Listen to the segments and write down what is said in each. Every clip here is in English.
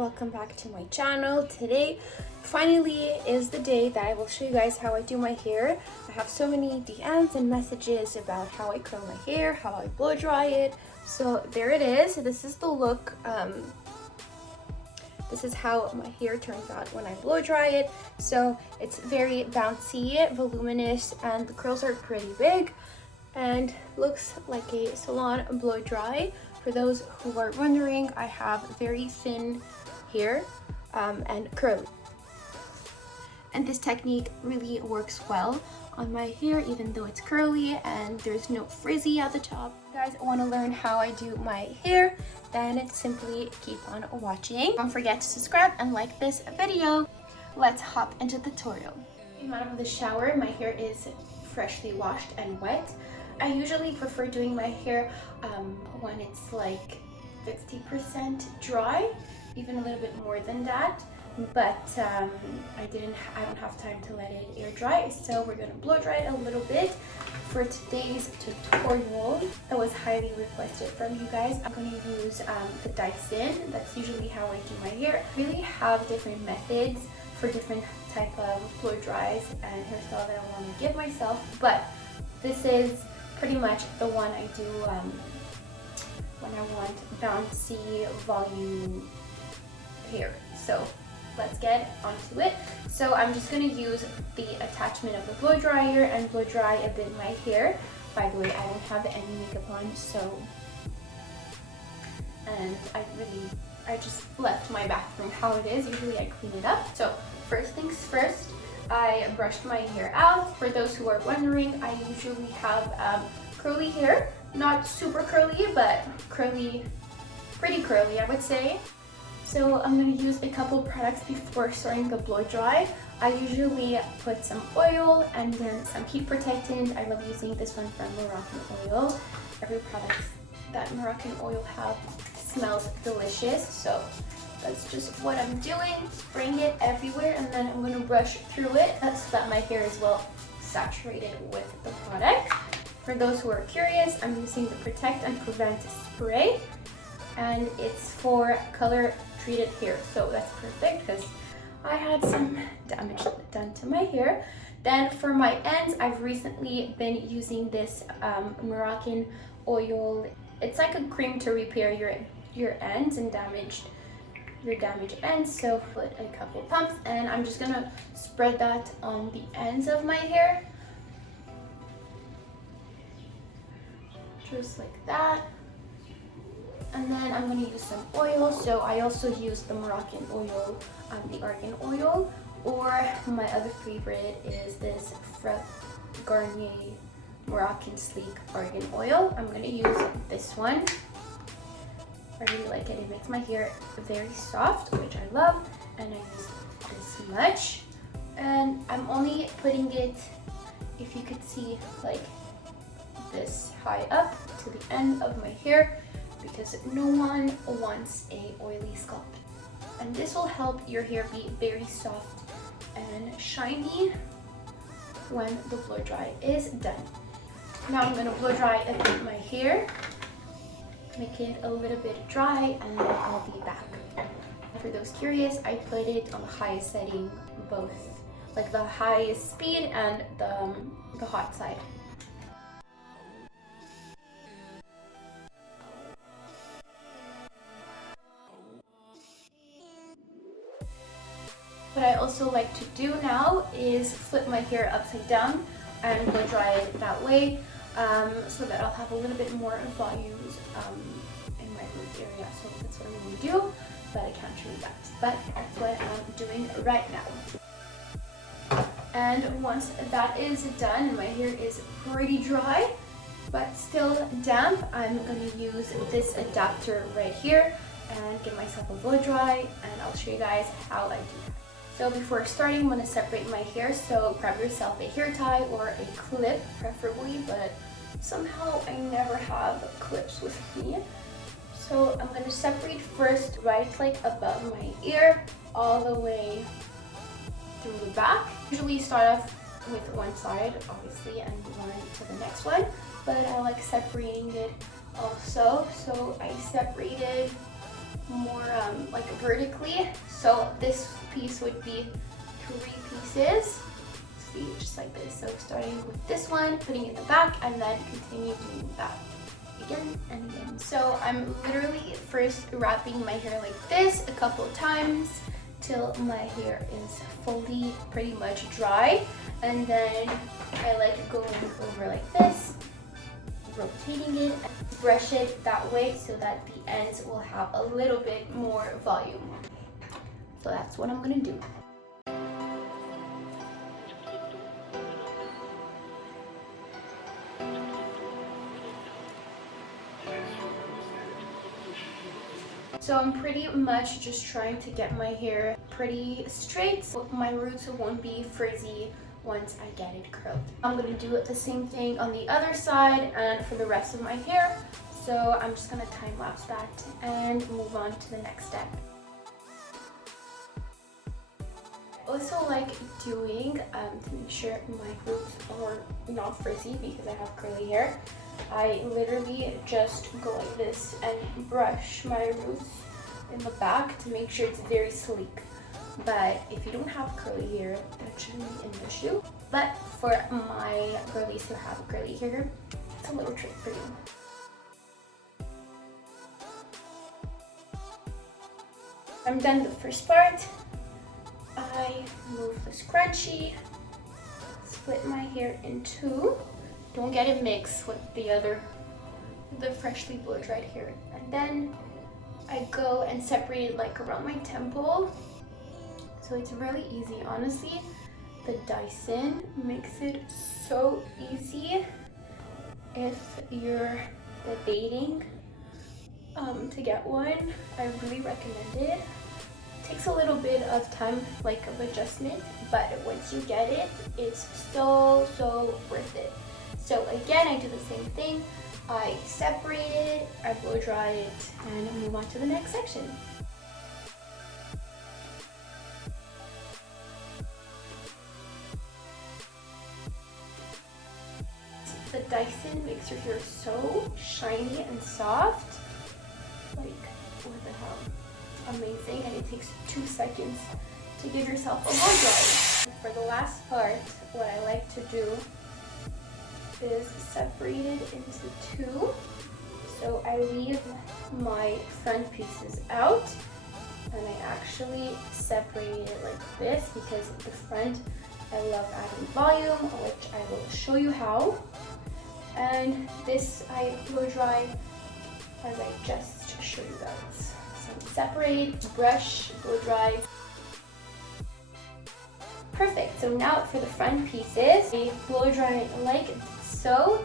welcome back to my channel. Today finally is the day that I will show you guys how I do my hair. I have so many DMs and messages about how I curl my hair, how I blow dry it. So there it is. This is the look. This is how my hair turns out when I blow dry it. So it's very bouncy, voluminous, and the curls are pretty big and looks like a salon blow dry. For those who are wondering, I have very thin hair and curly. And this technique really works well on my hair, even though it's curly and there's no frizzy at the top. If you guys want to learn how I do my hair, then simply keep on watching. Don't forget to subscribe and like this video. Let's hop into the tutorial. Came out of the shower, my hair is freshly washed and wet. I usually prefer doing my hair when it's like 50% dry, even a little bit more than that. But I don't have time to let it air dry, so we're gonna blow dry it a little bit for today's tutorial. That was highly requested from you guys. I'm gonna use the Dyson. That's usually how I do my hair. I really have different methods for different type of blow dries and hairstyle that I want to give myself, but this is pretty much the one I do when I want bouncy volume hair. So let's get onto it. So I'm just going to use the attachment of the blow dryer and blow dry a bit my hair. By the way, I don't have any makeup on, so, and I just left my bathroom how it is. Usually I clean it up. So first things first, I brushed my hair out. For those who are wondering, I usually have curly hair. Not super curly, but curly, pretty curly, I would say. So I'm going to use a couple products before starting the blow dry. I usually put some oil and then some heat protectant. I love using this one from Moroccan Oil. Every product that Moroccan Oil have smells delicious. So that's just what I'm doing. Spraying it everywhere, and then I'm going to brush through it so that my hair is well saturated with the product. For those who are curious, I'm using the Protect and Prevent spray, and it's for color treated hair, so that's perfect because I had some damage done to my hair. Then for my ends, I've recently been using this Moroccan Oil. It's like a cream to repair your ends and your damaged ends. So put a couple pumps, and I'm just gonna spread that on the ends of my hair, just like that. And then I'm going to use some oil. So I also use the Moroccan Oil, the argan oil, or my other favorite is this Garnier Moroccan Sleek Argan Oil. I'm going to use this one. I really like it. It makes my hair very soft, which I love, and I use this much. And I'm only putting it, if you could see, like this high up to the end of my hair, because no one wants a oily scalp. And this will help your hair be very soft and shiny when the blow dry is done. Now I'm gonna blow dry a bit my hair, make it a little bit dry, and then I'll be back. For those curious, I put it on the highest setting, both like the highest speed and the hot side. What I also like to do now is flip my hair upside down and blow dry it that way, so that I'll have a little bit more volumes in my root area. So that's what I'm going to do, but I can't show you that. But that's what I'm doing right now. And once that is done and my hair is pretty dry, but still damp, I'm going to use this adapter right here and give myself a blow dry, and I'll show you guys how I do that. So before starting, I'm going to separate my hair, so grab yourself a hair tie or a clip preferably, but somehow I never have clips with me. So I'm going to separate first right like above my ear all the way through the back. Usually start off with one side obviously and move on to the next one, but I like separating it also. So I separated more like vertically. So this piece would be 3 pieces. See, just like this. So starting with this one, putting it in the back, and then continue doing that again and again. So I'm literally first wrapping my hair like this a couple of times till my hair is fully pretty much dry, and then I like going over like this, rotating it, and brush it that way so that the ends will have a little bit more volume. So that's what I'm gonna do. So I'm pretty much just trying to get my hair pretty straight so my roots won't be frizzy once I get it curled. I'm gonna do the same thing on the other side and for the rest of my hair. So I'm just gonna time lapse that and move on to the next step. I also like doing, to make sure my roots are not frizzy because I have curly hair, I literally just go like this and brush my roots in the back to make sure it's very sleek. But if you don't have curly hair, that shouldn't be an issue. But for my girlies who have curly hair, it's a little trick for you. I'm done the first part. I move the scrunchie, split my hair in 2. Don't get it mixed with the freshly blow dried hair. And then I go and separate it like around my temple. So it's really easy, honestly. The Dyson makes it so easy if you're debating to get one. I really recommend it. It takes a little bit of time, like of adjustment, but once you get it, it's so worth it. So again, I do the same thing. I separate it, I blow dry it, and move on to the next section. The Dyson makes your hair so shiny and soft. Like, what the hell? Amazing, and it takes 2 seconds to give yourself a blow dry. For the last part, what I like to do is separated into 2. So I leave my front pieces out and I actually separate it like this because the front, I love adding volume, which I will show you how. And this I blow dry as I just showed you guys. So separate, brush, blow dry. Perfect. So now for the front pieces, I blow dry it like so.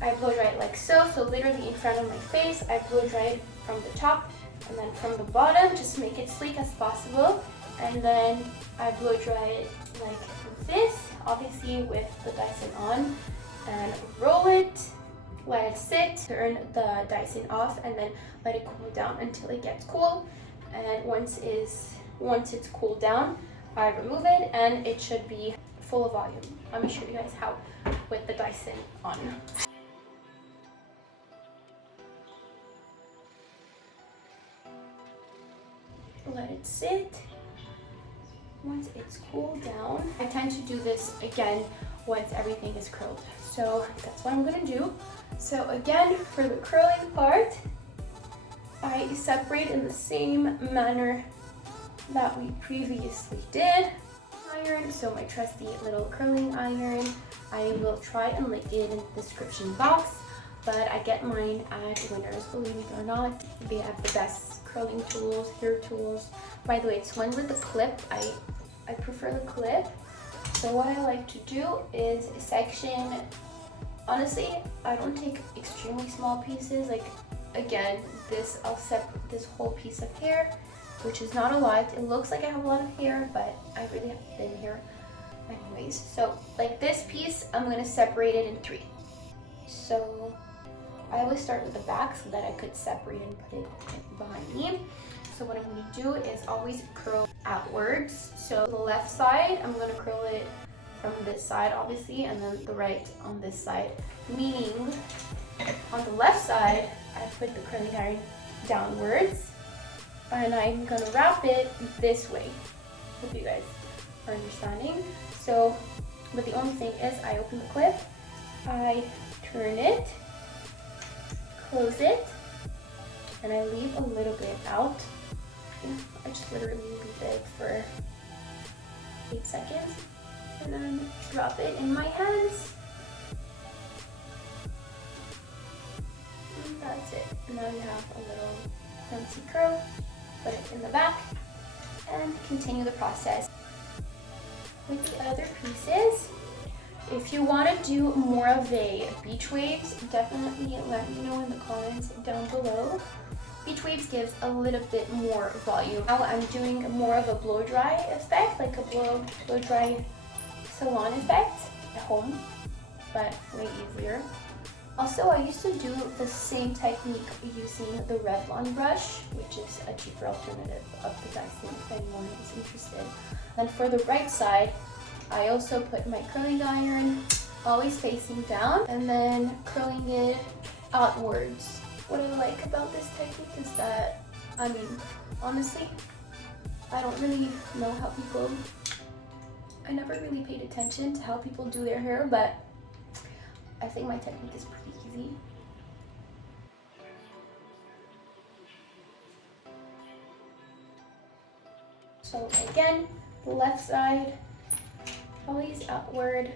I blow dry it like so, so literally in front of my face. I blow dry it from the top and then from the bottom, just to make it sleek as possible. And then I blow dry it like this, obviously with the Dyson on, and roll it, let it sit, turn the Dyson off, and then let it cool down until it gets cool. And once it's cooled down, I remove it and it should be full of volume. Let me show you guys how with the Dyson on. Let it sit. Once it's cooled down, I tend to do this again once everything is curled. So that's what I'm gonna do. So again, for the curling part, I separate in the same manner that we previously did. Iron, so my trusty little curling iron. I will try and link it in the description box, but I get mine at Winners, believe it or not. They have the best curling tools, hair tools. By the way, it's one with the clip. I prefer the clip. So what I like to do is section. Honestly, I don't take extremely small pieces. Like again, I'll separate this whole piece of hair, which is not a lot. It looks like I have a lot of hair, but I really have thin hair anyways. So like this piece, I'm gonna separate it in 3. So I always start with the back so that I could separate and put it behind me. So what I'm gonna do is always curl outwards. So the left side, I'm gonna curl it from this side, obviously, and then the right on this side. Meaning, on the left side, I put the curling iron downwards, and I'm gonna wrap it this way. Hope you guys are understanding. So, but the only thing is I open the clip, I turn it, close it, and I leave a little bit out. I just literally leave it for 8 seconds and then drop it in my hands. And that's it. And now you have a little fancy curl. Put it in the back and continue the process. With the other pieces, if you want to do more of a beach waves, definitely let me know in the comments down below. Beach waves gives a little bit more volume. Now I'm doing more of a blow dry effect, like a blow dry salon effect at home, but way easier. Also, I used to do the same technique using the Revlon brush, which is a cheaper alternative of the Dyson if anyone is interested. Then for the right side, I also put my curling iron always facing down and then curling it outwards. What I like about this technique is that, I mean, honestly, I don't really know how people, I never really paid attention to how people do their hair, but I think my technique is pretty easy. So again, the left side, always outward.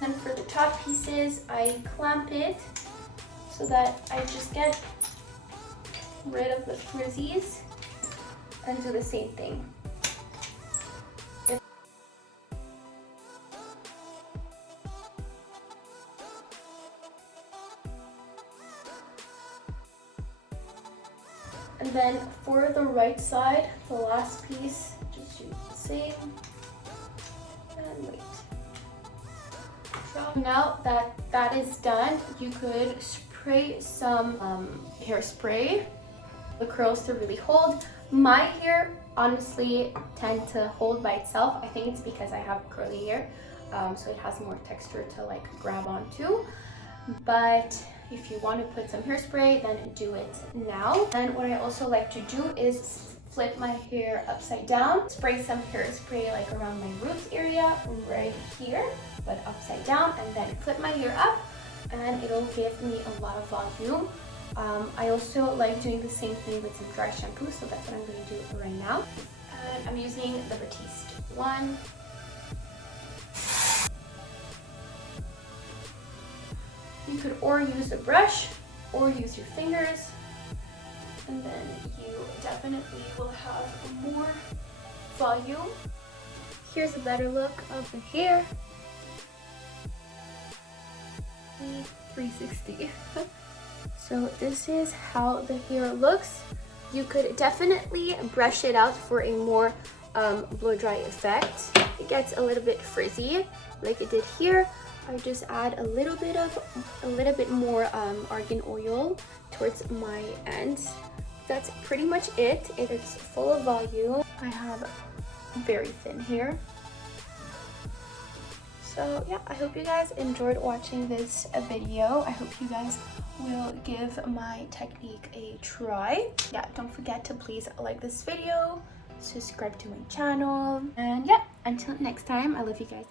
And for the top pieces, I clamp it so that I just get rid of the frizzies and do the same thing. And then for the right side, the last piece, just do the same and wait. Now that that is done, you could spray some hairspray, the curls to really hold. My hair honestly tend to hold by itself. I think it's because I have curly hair, so it has more texture to like grab onto. But if you want to put some hairspray, then do it now. And what I also like to do is flip my hair upside down, spray some hairspray like around my roots area right here, but upside down, and then flip my hair up, and it'll give me a lot of volume. I also like doing the same thing with some dry shampoo, so that's what I'm going to do right now. And I'm using the Batiste one. You could or use a brush or use your fingers, and then you definitely will have more volume. Here's a better look of the hair. 360. So this is how the hair looks. You could definitely brush it out for a more blow dry effect. It gets a little bit frizzy like it did here. I just add a little bit more argan oil towards my ends. That's pretty much it. It's full of volume. I have very thin hair. So yeah, I hope you guys enjoyed watching this video. I hope you guys will give my technique a try. Yeah, don't forget to please like this video, subscribe to my channel, and yeah, until next time, I love you guys.